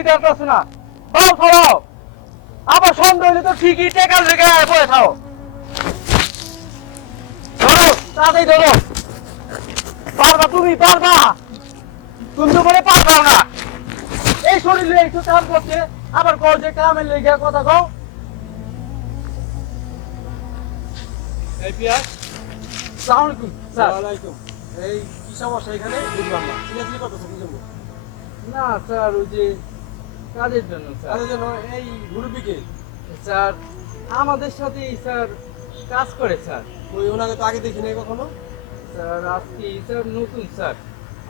দিতে পারছো না বাল ফলাও আবার সন্দেহ হলে তো ঠিকই টেকার জায়গায় বসে থাও ধরো তাড়াতাড়ি ধরো পারবা তুমি পারবা তুমি তো বলে পারবাও না এই শরীরে একটু কাম করছে আবার কল যে কামের লেগে কথা কও এই পিয়াস আসসালামু আলাইকুম স্যার ওয়ালাইকুম। এই কি সমস্যা এখানে বুঝলাম না। চিল্লাচিল্লি করতেছো কি জন্য? না স্যার ওই যে কাজের জন্য স্যার তাদের জন্য এই মুরব্বিকে স্যার আমাদের সাথেই স্যার কাজ করে স্যার ওই ওনাকে তো আগে দেখি নাই কখনো। স্যার আজকে স্যার নতুন স্যার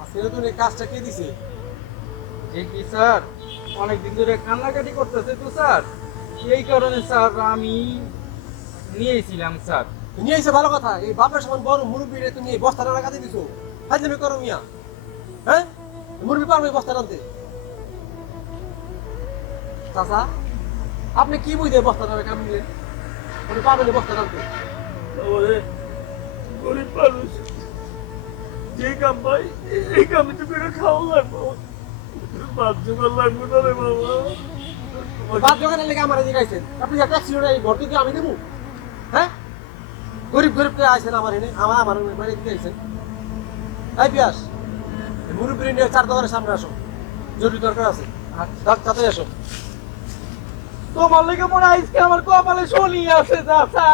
আজকে নতুন এই কাজটা কে দিছে? যে কি স্যার অনেকদিন ধরে কান্নাকাটি করতেছে তো স্যার এই কারণে স্যার আমি নিয়েছিলাম স্যার নিয়ে এসে ভালো কথা। এই বাপের সমান বড় মুরব্বিরে তুমি এই বস্তাটা রাখাতে দিছো। ফাজলামি করো মিয়া। হ্যাঁ? মুরব্বি পারবে এই বস্তা টানতে? চাচা, আপনি কি বুঝে বস্তাটা কাম নিলেন? উনি পারবেন এই বস্তা টানতে? আমাদের গরিব মানুষ যে কাম পাই এই কামে তো করে খাওয়া লাগবো বাদ জোগাড় লাগবো না রে বাবা বাদ জোগানের লেগে আমার জিগাইছেন। আপনি একটা অ্যাক্সিডেন্ট এই ভর্তি দিয়ে আমি দেবো? হ্যাঁ? গরিব গরিব কে আইছেন আমার এনে আমার বাড়ি দিতে আইছেন। এই পিয়াস মুরব্বি নিয়ে 4 দোকানের সামনে আসো, জরুরি দরকার আছে। তাড়াতাড়ি আসো। তোমার লেগে মনে হয় আজকে আমার কপালে শনি আছে চাচা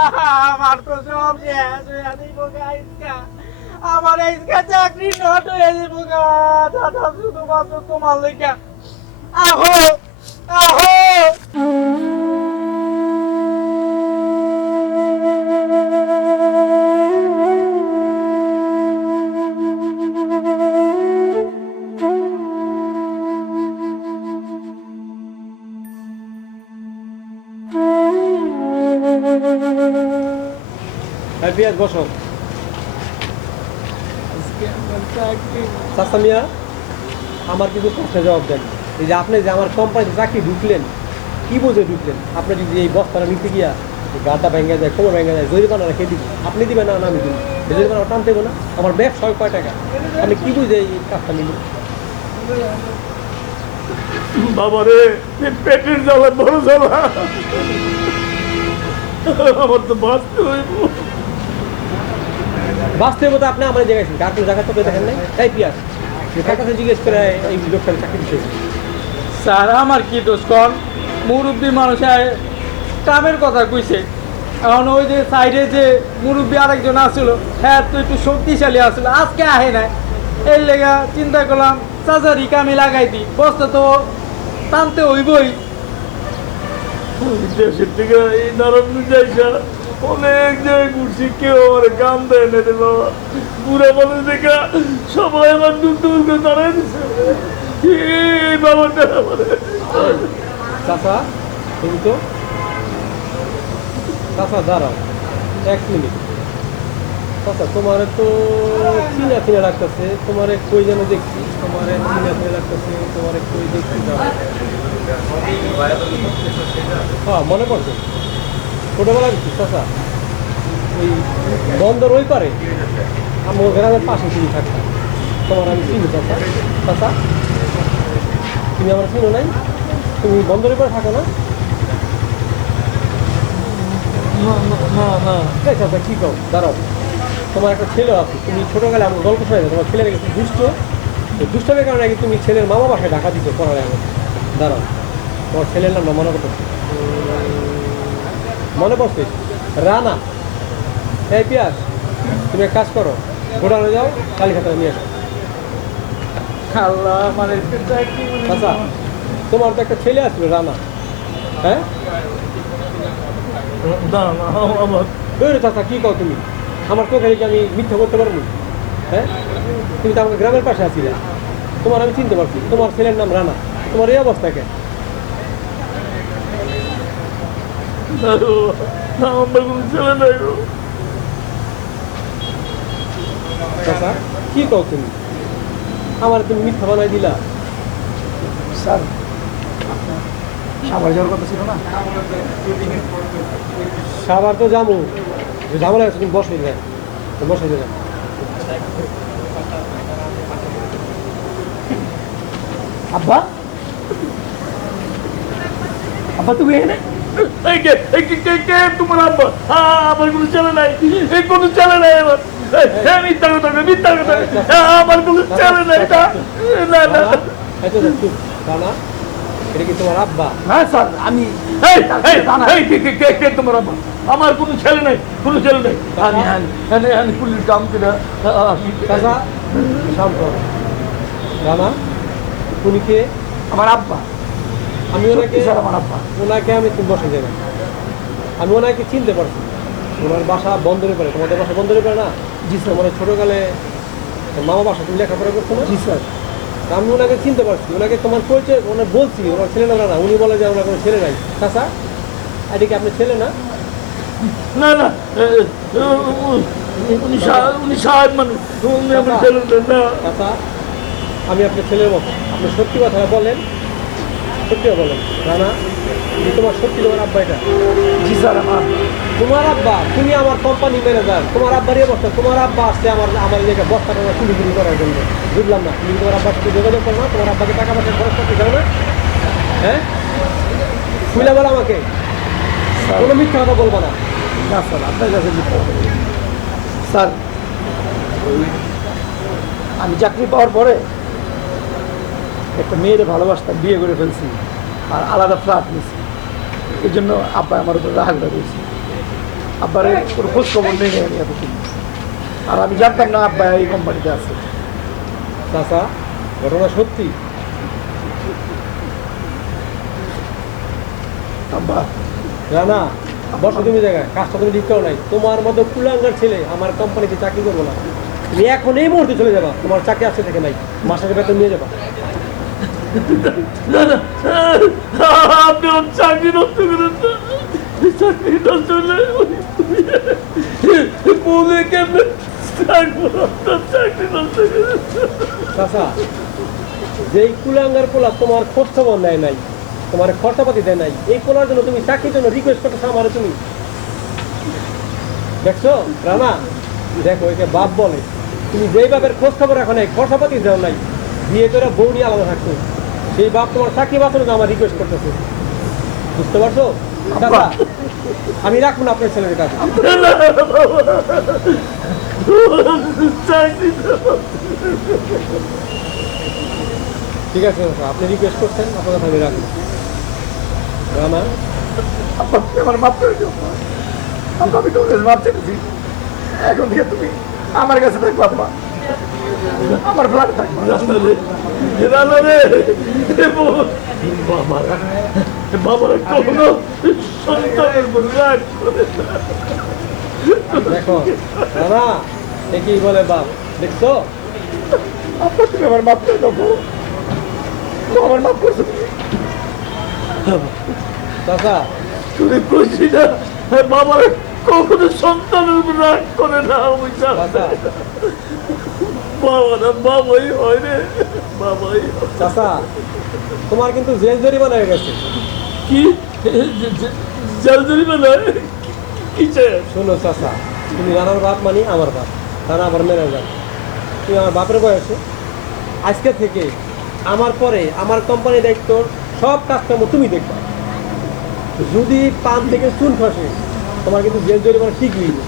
আমার তো সব শেষ হয়ে দিব আজকে আমার আজকে চাকরি নট হয়ে যাব চাচা শুধুমাত্র তোমার লেগে আহো আহো এই পিয়াস বসো। চাচা মিয়া, আমার কিছু প্রশ্নের জবাব দেন। এই যে আপনি যে আমার কোম্পানিতে চাকরি ঢুকলেন, কি বুঝে ঢুকলেন? আপনি যদি এই বস্তাটা নিতে গিয়া গাটা ভেঙে যায়, কোমর ভেঙে যায়, জরিমানা রেখে দিব, আপনি দিবেন না না আমি দিব? এই জরিমানা টানতে দেবো না? আমার ব্যবসা কয় টাকা? আপনি কি বুঝে এই কাজটা নিলেন? বাবা রে পেটের জ্বালা বড় জ্বালা আমার তো বাঁচতে হইব বাস্তবে তো আপনি আমার জায়গায় কার কোনো জায়গা তো দেখেন নাই। এই পিয়াস কার কাছে জিজ্ঞেস করে এই লোকটা চাকরি দিতে? স্যার আমার কি দোষ কর মুরব্বী মানুষ কামের কথা কইছে এখন ওই যে সাইডে যে মুরব্বী আরেকজন আসলো হ্যাঁ তো একটু শক্তিশালী আসলো আজকে আহে না এর লেগা চিন্তা করলাম চাচারি কামে লাগাই দিই বস্তা তো টানতে হইবই দেশের থেকে এই নারায়ণগঞ্জ যাইছা অনেক জায়গায় ঘুরছি কেউ আমার কাম দেয় না রে বাবা বুড়া মানুষ দেখা সবাই আমার দূর দূর করে দাঁড়ায় দিছে এই বাবাটা আমার চাচা তুমি তো চাচা দাঁড়াও 1 মিনিট। চাচা তোমার তো চিনা চিনা লাগতেছে, তোমার কই যেন দেখছি, তোমার চিনা চিনা লাগতেছে, তোমার কই দেখছি যাও। হ্যাঁ মনে পড়ছে ছোটবেলা দেখছি চাচা ওই বন্দর ওই পারে আমার গ্রামের পাশে তুমি থাকতাম, তোমার আমি চিনি চাচা। চাচা তুমি আমার চিনো নাই? তুমি বন্দরের পরে থাকো না? এই চাচা কি কও দাঁড়াও, তোমার একটা ছেলে আছে, তুমি ছোটোবেলা আমার গল্প শোনা যায়, তোমার ছেলের একটু দুষ্ট, দুষ্টের কারণে নাকি তুমি ছেলের মামা বাসায় ঢাকা দিচ্ছ পড়ালে আমার। দাঁড়াও তোমার ছেলের নাম না মনে করতে মনে পড়ছে রানা। এই পিয়াস তুমি এক কাজ করো, ঘোড়ানো যাও কালীঘাটা নিয়ে আসো। আল্লাহ মানে আচ্ছা তোমার তো একটা ছেলে আসলো রানা, হ্যাঁ? না না আমার বেরো চাচা কি কও তুমি? আমার চোখে কি আমি মিথ্যা করতে পারবো? হ্যাঁ তুমি তো আমাকে গ্রামের পাশে আছিলে, তোমার আমি চিনতে পারছি, তোমার ছেলের নাম রানা, তোমার এই অবস্থা কেন? না আমার কোনো ছেলে নাই গো। চাচা কি কও তুমি? আমার তুমি মিথ্যা বানাই দিলা। স্যার সাভার যাওয়ার কথা ছিল না? সাবার তো যাবো, ঝামেলা আছে, তুমি বসে যায় বসে যাবে। আব্বা আব্বা তুমি এখানে কে তোমার আব্বা? আমার কোনো ছেলে নাই, এই কোনো ছেলে নাই আমার। মিথ্যা কথা, মিথ্যা কথা, আমার কোনো ছেলে নাই। না না রানা, এই তো চুপ। রানা, এটা কি তোমার আব্বা? হ্যাঁ স্যার আমি কে তোমার আব্বা? আমার কোনো ছেলে নাই, কোনো ছেলে নাই। আমি পুলিশ কাম করে চাচা শান্ত হও। রানা, উনি কে? আমার আব্বা আমি ওনাকে স্যার আমার আব্বা ওনাকে আমি তুমি বসে যাবেন। আমি ওনাকে চিনতে পারছি। ওনার বাসা বন্দরে পারে, তোমাদের বাসা বন্দরে পারে না? জি স্যার তোমার ছোটকালে মামা বাসা তুমি লেখাপড়া করছো না? জি স্যার তা আমি ওনাকে চিনতে পারছি। ওনাকে তোমার পরিচয় ওনার বলছি, ওনার ছেলে না। উনি বলে যে ওনার কোনো ছেলে নাই। চাচা, এটা কি আপনার ছেলে না? না না উনি সাহেব মানুষ, উনি আমার ছেলে না। চাচা, আমি আপনার ছেলের মতো। আপনি সত্যি কথাটা বলেন, সত্যি বলেন। রানা, তুমি তোমার সত্যি তোমার আব্বা এটা? জি স্যার আমার তোমার আব্বা, তুমি আমার কোম্পানি ম্যানেজার, তোমার আব্বারই অবস্থা। তোমার আব্বা আসছে আমার জায়গায় বস্তাটা চুরি করার জন্য। বুঝলাম না, তুমি তোমার আব্বার সাথে যোগাযোগ করো না? তোমার আব্বাকে টাকা পয়সা খরচ করতে চাও না? হ্যাঁ, খুলে বলো আমাকে, কোনো মিথ্যা কথা বলবো না। না স্যার আপনার কাছে মিথ্যা কথা বলি। স্যার আমি চাকরি পাওয়ার পরে একটা মেয়ের ভালোবাসতাম, বিয়ে করে ফেলছি আর আলাদা ফ্ল্যাট নিয়েছি। এই জন্য আব্বা আমার উপর রাগ লাগিয়েছে। আব্বারে কোনো খোঁজ খবর নেই আমি এতদিন, আর আমি জানতাম না আব্বা এই কোম্পানিতে আছে। চাচা, ঘটনা সত্যি? আব্বা রানা, বসো তুমি জায়গায়, কাজটা তুমি ঠিক করো নাই। তোমার মতো কুলাঙ্গার ছেলে আমার কোম্পানিতে চাকরি করবো না। তুমি এখন এই মুহূর্তে চলে যাবা, তোমার চাকরি আসতে থেকে নাই, মাসের বেতন নিয়ে যাবা। না না আপনি ওর চাকরি নষ্ট করেন না, চাকরি নষ্ট হলে বলে কেমনে চাকরি নষ্ট করেন। চাচা, যেই কুলাঙ্গার পোলা তোমার খোঁজ খবর নেয় নাই, তোমার খরচাপাতি দেয় নাই, এই পোলার জন্য তুমি চাকরির জন্য রিকোয়েস্ট করতেছো আমারে তুমি? দেখছো রানা, দেখো একে বাপ বলে। তুমি যেই বাপের খোঁজ খবর রাখো নাই, খরচাপাতি দেও নাই, বিয়ে করে বউ নিয়ে আলাদা থাকতো, সেই বাপ তোমার চাকরি বাঁচানোর জন্য আমার রিকোয়েস্ট করতেছে। বুঝতে পারছো? চাচা, আমি রাখবো না আপনার ছেলের কাছে। চাকরি ঠিক আছে চাচা, আপনি রিকোয়েস্ট করছেন, আপনার কথা আমি রাখবো। রানা, আব্বা তুমি আমার মাপ করে দিও। আব্বা আমি তোমার কাছে মাপ চেয়েছি, এখন থেকে তুমি আমার কাছে থাকবো আব্বা, আমার ফ্ল্যাটে থাকবো। বাবারা কখনো সন্তানের উপর রাগ করে না। দেখো রানা, একই বলে বাপ, দেখছো? আব্বা তুমি আমার মাপ করে দেবো, আমার মাপ করছো তুমি। চাচা, তুমি খুশি না? বাবারা কখনো সন্তানের উপর রাগ করে না। চাচা, বাবারা বাবাই হয় রে, বাবাই হয়। চাচা, তোমার কিন্তু জেল জরিমানা হয়ে গেছে। কি জলদি মানে কিসে? শোনো চাচা, তুমি রানার বাপ মানে আমার বাপ, রানা আমার ম্যানেজার। তুমি আমার বাপের বয়সে, আজকে থেকে আমার পরে আমার কোম্পানির দায়িত্ব সব কাজকর্ম তুমি দেখবা। যদি পান থেকে চুন খসে, তোমার কিন্তু জেল জরিমানা ঠিক হইবে।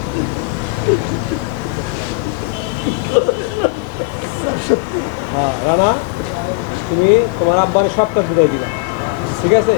হ্যাঁ রানা, তুমি তোমার আব্বারে সব কাজ বুঝাই দিবা, ঠিক আছে?